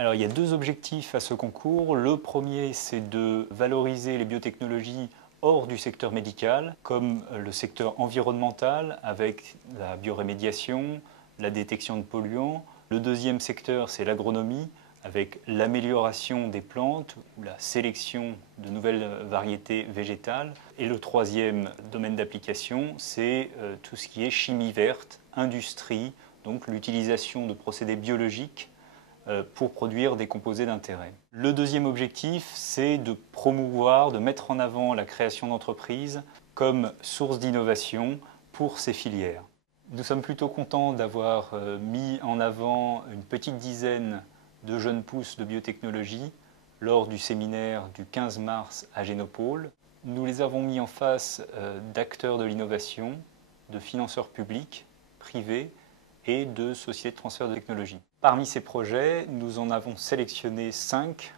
Alors il y a deux objectifs à ce concours. Le premier, c'est de valoriser les biotechnologies hors du secteur médical, comme le secteur environnemental avec la biorémédiation, la détection de polluants. Le deuxième secteur, c'est l'agronomie avec l'amélioration des plantes ou la sélection de nouvelles variétés végétales. Et le troisième domaine d'application, c'est tout ce qui est chimie verte, industrie, donc l'utilisation de procédés biologiques pour produire des composés d'intérêt. Le deuxième objectif, c'est de promouvoir, de mettre en avant la création d'entreprises comme source d'innovation pour ces filières. Nous sommes plutôt contents d'avoir mis en avant une petite dizaine de jeunes pousses de biotechnologie lors du séminaire du 15 mars à Génopôle. Nous les avons mis en face d'acteurs de l'innovation, de financeurs publics, privés et de sociétés de transfert de technologie. Parmi ces projets, nous en avons sélectionné 5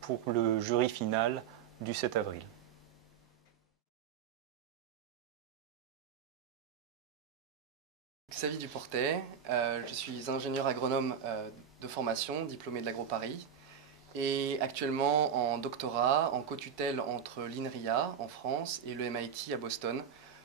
pour le jury final du 7 avril. Xavier Duportet, je suis ingénieur agronome de formation, diplômé de l'AgroParis, et actuellement en doctorat, en co-tutelle entre l'INRIA en France et le MIT à Boston,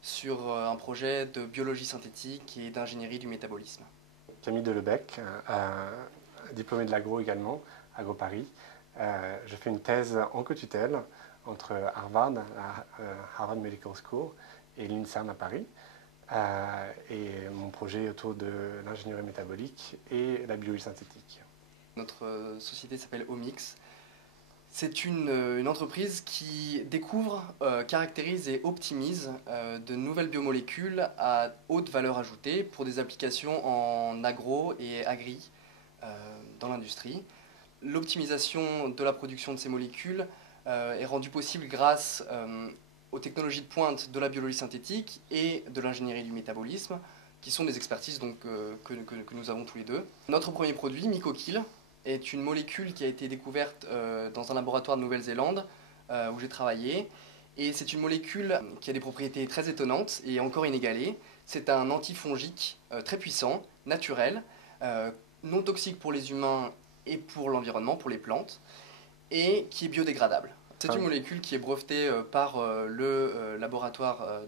sur un projet de biologie synthétique et d'ingénierie du métabolisme. Camille Delebecq, diplômé de l'agro également, AgroParis. Je fais une thèse en co-tutelle entre Harvard, Harvard Medical School, et l'INSERM à Paris. Et mon projet est autour de l'ingénierie métabolique et la biologie synthétique. Notre société s'appelle Omix. C'est une entreprise qui découvre, caractérise et optimise de nouvelles biomolécules à haute valeur ajoutée pour des applications en agro et agri dans l'industrie. L'optimisation de la production de ces molécules est rendue possible grâce aux technologies de pointe de la biologie synthétique et de l'ingénierie du métabolisme, qui sont des expertises donc, que nous avons tous les deux. Notre premier produit, Mycokill, est une molécule qui a été découverte dans un laboratoire de Nouvelle-Zélande où j'ai travaillé. Et c'est une molécule qui a des propriétés très étonnantes et encore inégalées. C'est un antifongique très puissant, naturel, non toxique pour les humains et pour l'environnement, pour les plantes, et qui est biodégradable. C'est une molécule qui est brevetée par le laboratoire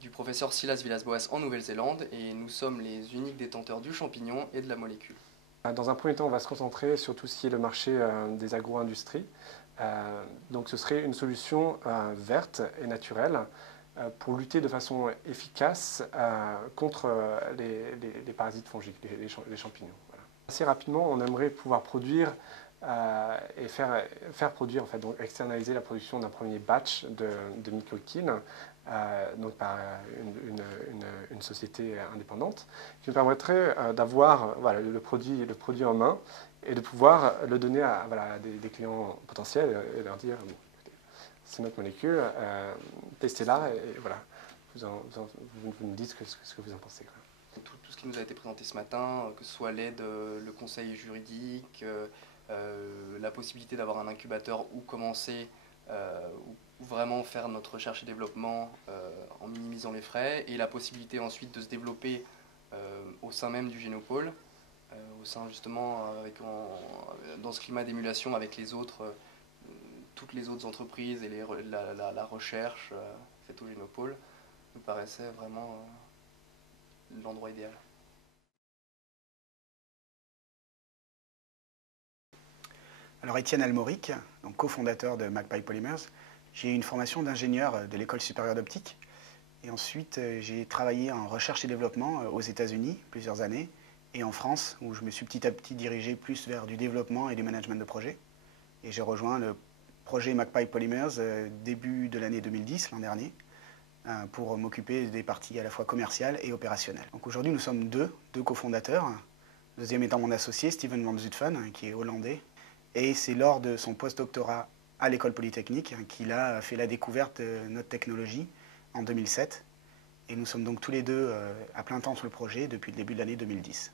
du professeur Silas Villas-Boas en Nouvelle-Zélande, et nous sommes les uniques détenteurs du champignon et de la molécule. Dans un premier temps, on va se concentrer sur tout ce qui est le marché des agro-industries. Donc ce serait une solution verte et naturelle pour lutter de façon efficace contre les parasites fongiques, les champignons. Voilà. Assez rapidement, on aimerait pouvoir produire et faire produire, en fait, donc externaliser la production d'un premier batch de Mycokill, donc par une société indépendante, qui nous permettrait d'avoir voilà, le produit en main et de pouvoir le donner à voilà, des clients potentiels et leur dire bon, écoutez, c'est notre molécule, testez-la et voilà, vous me dites ce que vous en pensez. Quoi. Tout ce qui nous a été présenté ce matin, que ce soit l'aide, le conseil juridique, la possibilité d'avoir un incubateur où commencer, ou vraiment faire notre recherche et développement en minimisant les frais, et la possibilité ensuite de se développer au sein même du Génopôle, au sein justement dans ce climat d'émulation avec les autres, toutes les autres entreprises et la recherche faite au Génopôle, nous paraissait vraiment l'endroit idéal. Alors Étienne Almoric, cofondateur de Magpie Polymers. J'ai eu une formation d'ingénieur de l'école supérieure d'optique et ensuite j'ai travaillé en recherche et développement aux États-Unis plusieurs années et en France où je me suis petit à petit dirigé plus vers du développement et du management de projet. Et j'ai rejoint le projet Magpie Polymers début de l'année 2010, l'an dernier, pour m'occuper des parties à la fois commerciales et opérationnelles. Donc aujourd'hui nous sommes deux cofondateurs, le deuxième étant mon associé Steven van Zutphen qui est hollandais. Et c'est lors de son post-doctorat à l'école polytechnique qu'il a fait la découverte de notre technologie en 2007. Et nous sommes donc tous les deux à plein temps sur le projet depuis le début de l'année 2010.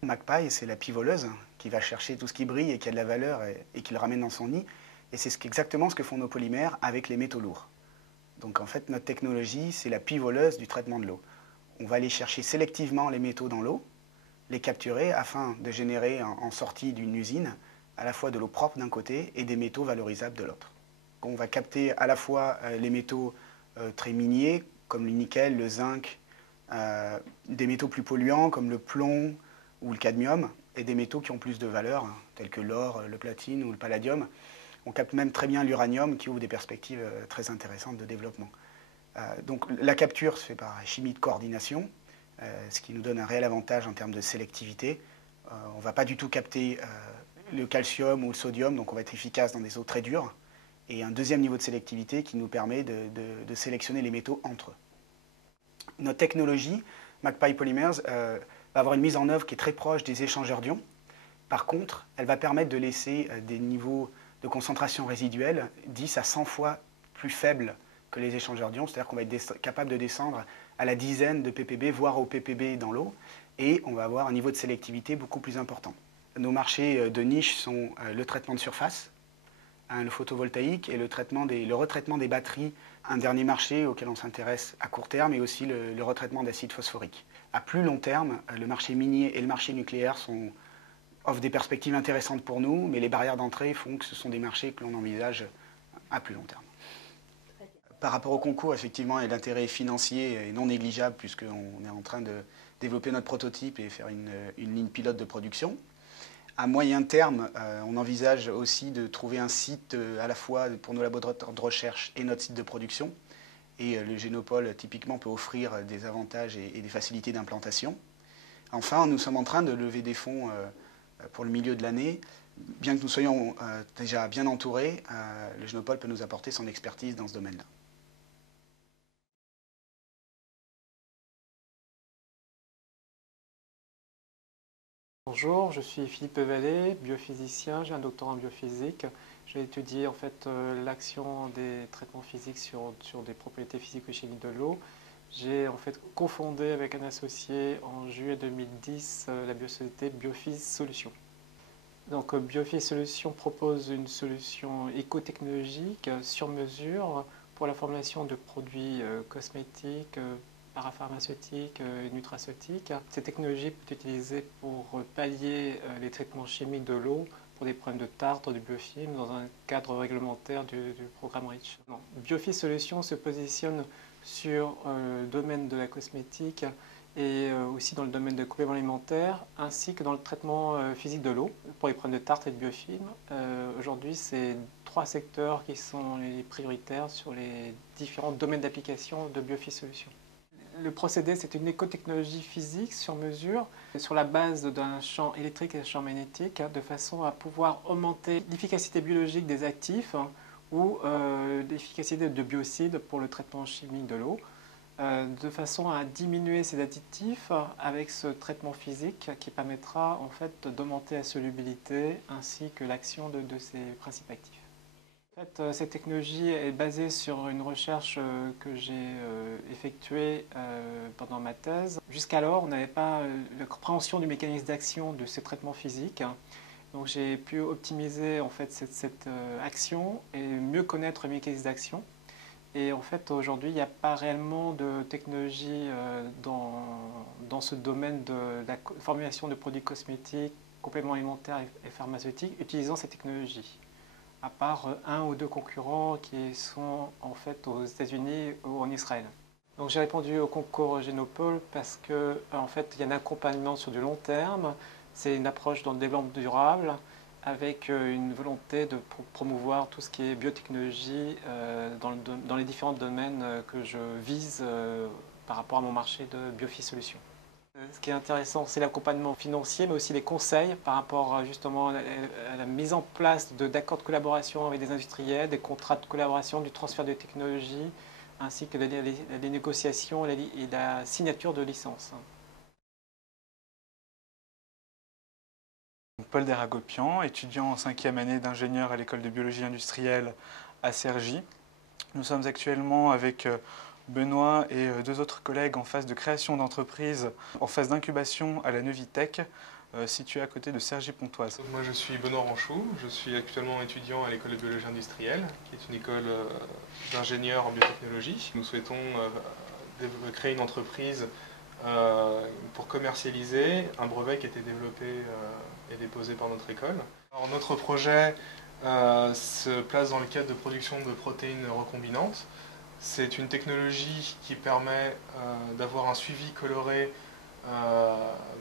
Magpie, c'est la pie voleuse qui va chercher tout ce qui brille et qui a de la valeur et qui le ramène dans son nid. Et c'est exactement ce que font nos polymères avec les métaux lourds. Donc en fait, notre technologie, c'est la pie voleuse du traitement de l'eau. On va aller chercher sélectivement les métaux dans l'eau les capturer afin de générer en sortie d'une usine à la fois de l'eau propre d'un côté et des métaux valorisables de l'autre. On va capter à la fois les métaux très miniers comme le nickel, le zinc, des métaux plus polluants comme le plomb ou le cadmium et des métaux qui ont plus de valeur tels que l'or, le platine ou le palladium. On capte même très bien l'uranium qui ouvre des perspectives très intéressantes de développement. Donc la capture se fait par chimie de coordination, ce qui nous donne un réel avantage en termes de sélectivité. On ne va pas du tout capter le calcium ou le sodium, donc on va être efficace dans des eaux très dures. Et un deuxième niveau de sélectivité qui nous permet de sélectionner les métaux entre eux. Notre technologie, MagPi Polymers, va avoir une mise en œuvre qui est très proche des échangeurs d'ions. Par contre, elle va permettre de laisser des niveaux de concentration résiduelle 10 à 100 fois plus faibles que les échangeurs d'ions, c'est-à-dire qu'on va être capable de descendre à la dizaine de ppb, voire au ppb dans l'eau, et on va avoir un niveau de sélectivité beaucoup plus important. Nos marchés de niche sont le traitement de surface, le photovoltaïque et le retraitement des batteries, un dernier marché auquel on s'intéresse à court terme, et aussi le retraitement d'acide phosphorique. À plus long terme, le marché minier et le marché nucléaire offrent des perspectives intéressantes pour nous, mais les barrières d'entrée font que ce sont des marchés que l'on envisage à plus long terme. Par rapport au concours, effectivement, l'intérêt financier est non négligeable puisqu'on est en train de développer notre prototype et faire une ligne pilote de production. À moyen terme, on envisage aussi de trouver un site à la fois pour nos laboratoires de recherche et notre site de production. Et le Génopole, typiquement, peut offrir des avantages et des facilités d'implantation. Enfin, nous sommes en train de lever des fonds pour le milieu de l'année. Bien que nous soyons déjà bien entourés, le Génopole peut nous apporter son expertise dans ce domaine-là. Bonjour, je suis Philippe Vallée, biophysicien, j'ai un doctorat en biophysique. J'ai étudié en fait l'action des traitements physiques sur des propriétés physiques ou chimiques de l'eau. J'ai en fait cofondé avec un associé en juillet 2010 la biosociété Biophys Solutions. Donc Biophys Solutions propose une solution écotechnologique sur mesure pour la formulation de produits cosmétiques, parapharmaceutiques et nutraceutiques. Cette technologie peut être utilisée pour pallier les traitements chimiques de l'eau pour des problèmes de tartre, de biofilm dans un cadre réglementaire du programme REACH. Biophys Solutions se positionne sur le domaine de la cosmétique et aussi dans le domaine de compléments alimentaires, ainsi que dans le traitement physique de l'eau pour les problèmes de tartre et de biofilm. Aujourd'hui, c'est 3 secteurs qui sont les prioritaires sur les différents domaines d'application de Biophys Solutions. Le procédé, c'est une écotechnologie physique sur mesure, sur la base d'un champ électrique et d'un champ magnétique, de façon à pouvoir augmenter l'efficacité biologique des actifs ou l'efficacité de biocides pour le traitement chimique de l'eau, de façon à diminuer ces additifs avec ce traitement physique qui permettra en fait d'augmenter la solubilité ainsi que l'action de ces principes actifs. En fait, cette technologie est basée sur une recherche que j'ai effectuée pendant ma thèse. Jusqu'alors, on n'avait pas la compréhension du mécanisme d'action de ces traitements physiques. Donc j'ai pu optimiser en fait cette action et mieux connaître le mécanisme d'action. Et en fait, aujourd'hui, il n'y a pas réellement de technologie dans ce domaine de la formulation de produits cosmétiques, compléments alimentaires et pharmaceutiques utilisant cette technologie, à part 1 ou 2 concurrents qui sont en fait aux États-Unis ou en Israël. Donc j'ai répondu au concours Génopole parce que en fait, il y a un accompagnement sur du long terme. C'est une approche dans le développement durable avec une volonté de promouvoir tout ce qui est biotechnologie dans les différents domaines que je vise par rapport à mon marché de Biophys Solutions. Ce qui est intéressant, c'est l'accompagnement financier, mais aussi les conseils par rapport justement à la mise en place d'accords de collaboration avec des industriels, des contrats de collaboration, du transfert de technologies, ainsi que les négociations et la signature de licences. Paul Deragopian, étudiant en 5e année d'ingénieur à l'école de biologie industrielle à Cergy. Nous sommes actuellement avec Benoît et 2 autres collègues en phase de création d'entreprise, en phase d'incubation à la Neuvitech, située à côté de Cergy-Pontoise. Moi je suis Benoît Ranchou, je suis actuellement étudiant à l'école de biologie industrielle, qui est une école d'ingénieurs en biotechnologie. Nous souhaitons créer une entreprise pour commercialiser un brevet qui a été développé et déposé par notre école. Alors, notre projet se place dans le cadre de production de protéines recombinantes. C'est une technologie qui permet d'avoir un suivi coloré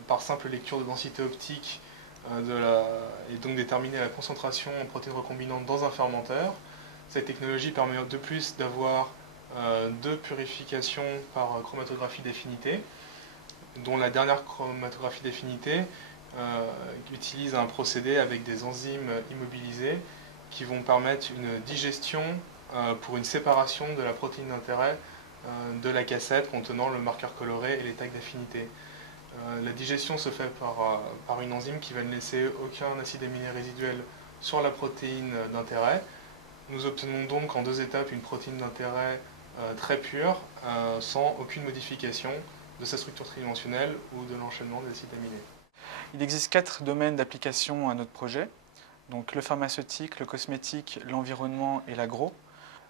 par simple lecture de densité optique et donc déterminer la concentration en protéines recombinantes dans un fermenteur. Cette technologie permet de plus d'avoir deux purifications par chromatographie d'affinité, dont la dernière chromatographie d'affinité utilise un procédé avec des enzymes immobilisées qui vont permettre une digestion pour une séparation de la protéine d'intérêt de la cassette contenant le marqueur coloré et les tags d'affinité. La digestion se fait par une enzyme qui va ne laisser aucun acide aminé résiduel sur la protéine d'intérêt. Nous obtenons donc en 2 étapes une protéine d'intérêt très pure, sans aucune modification de sa structure tridimensionnelle ou de l'enchaînement des acides aminés. Il existe 4 domaines d'application à notre projet, donc le pharmaceutique, le cosmétique, l'environnement et l'agro.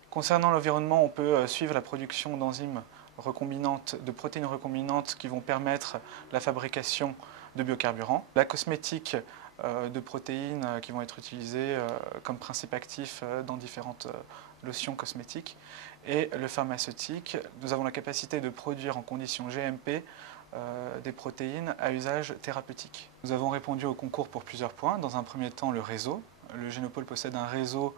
Concernant l'environnement, on peut suivre la production d'enzymes recombinantes, de protéines recombinantes qui vont permettre la fabrication de biocarburants. La cosmétique, de protéines qui vont être utilisées comme principe actif dans différentes lotions cosmétiques. Et le pharmaceutique, nous avons la capacité de produire en conditions GMP des protéines à usage thérapeutique. Nous avons répondu au concours pour plusieurs points. Dans un premier temps, le réseau. Le Génopôle possède un réseau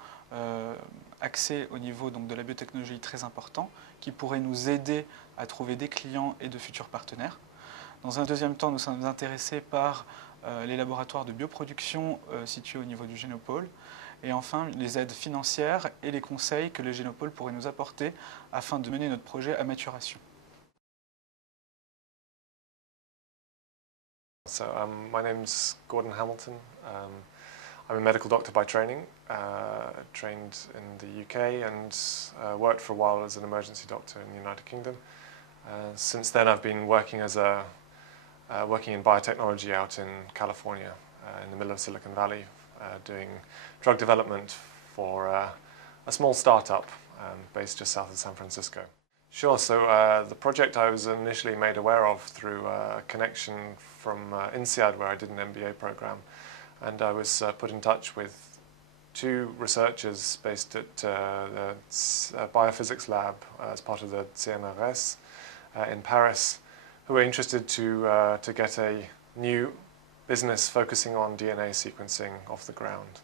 axé au niveau donc, de la biotechnologie très important qui pourrait nous aider à trouver des clients et de futurs partenaires. Dans un deuxième temps, nous sommes intéressés par les laboratoires de bioproduction situés au niveau du Génopôle. Et enfin, les aides financières et les conseils que le Génopôle pourrait nous apporter afin de mener notre projet à maturation. So my name's Gordon Hamilton. I'm a medical doctor by training, trained in the UK and worked for a while as an emergency doctor in the United Kingdom. Since then I've been working working in biotechnology out in California, in the middle of Silicon Valley, doing drug development for a small startup based just south of San Francisco. Sure, so the project I was initially made aware of through a connection from INSEAD, where I did an MBA program, and I was put in touch with 2 researchers based at the biophysics lab as part of the CNRS in Paris, who were interested to get a new business focusing on DNA sequencing off the ground.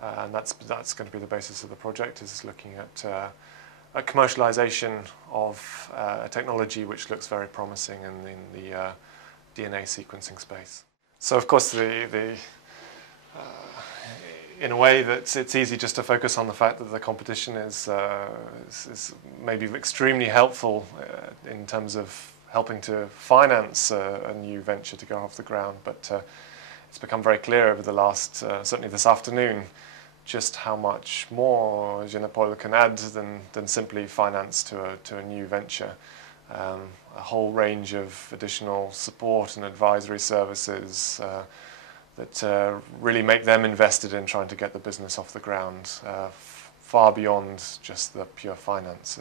And that's going to be the basis of the project, is looking at a commercialization of a technology which looks very promising in the DNA sequencing space. So of course in a way that it's easy just to focus on the fact that the competition is maybe extremely helpful in terms of helping to finance a new venture to go off the ground, but it's become very clear over the last, certainly this afternoon, just how much more Génopôle can add than simply finance to a new venture. A whole range of additional support and advisory services that really make them invested in trying to get the business off the ground, far beyond just the pure finance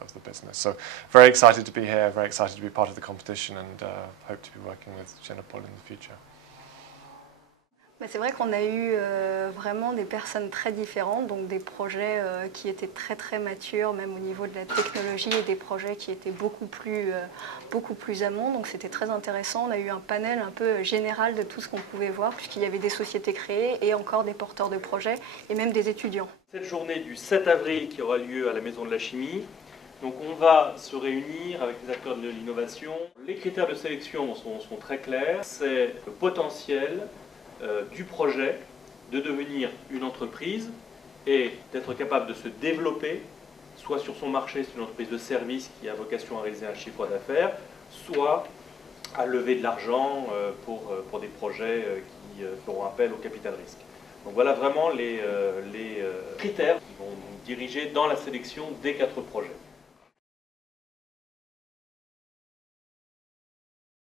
of the business. So very excited to be here, very excited to be part of the competition, and hope to be working with Génopôle in the future. C'est vrai qu'on a eu vraiment des personnes très différentes, donc des projets qui étaient très matures, même au niveau de la technologie, et des projets qui étaient beaucoup plus amont, donc c'était très intéressant. On a eu un panel un peu général de tout ce qu'on pouvait voir, puisqu'il y avait des sociétés créées et encore des porteurs de projets, et même des étudiants. Cette journée du 7 avril qui aura lieu à la Maison de la Chimie, donc on va se réunir avec les acteurs de l'innovation. Les critères de sélection sont très clairs, c'est le potentiel du projet de devenir une entreprise et d'être capable de se développer, soit sur son marché, c'est une entreprise de service qui a vocation à réaliser un chiffre d'affaires, soit à lever de l'argent pour des projets qui feront appel au capital risque. Donc voilà vraiment les critères qui vont nous diriger dans la sélection des 4 projets.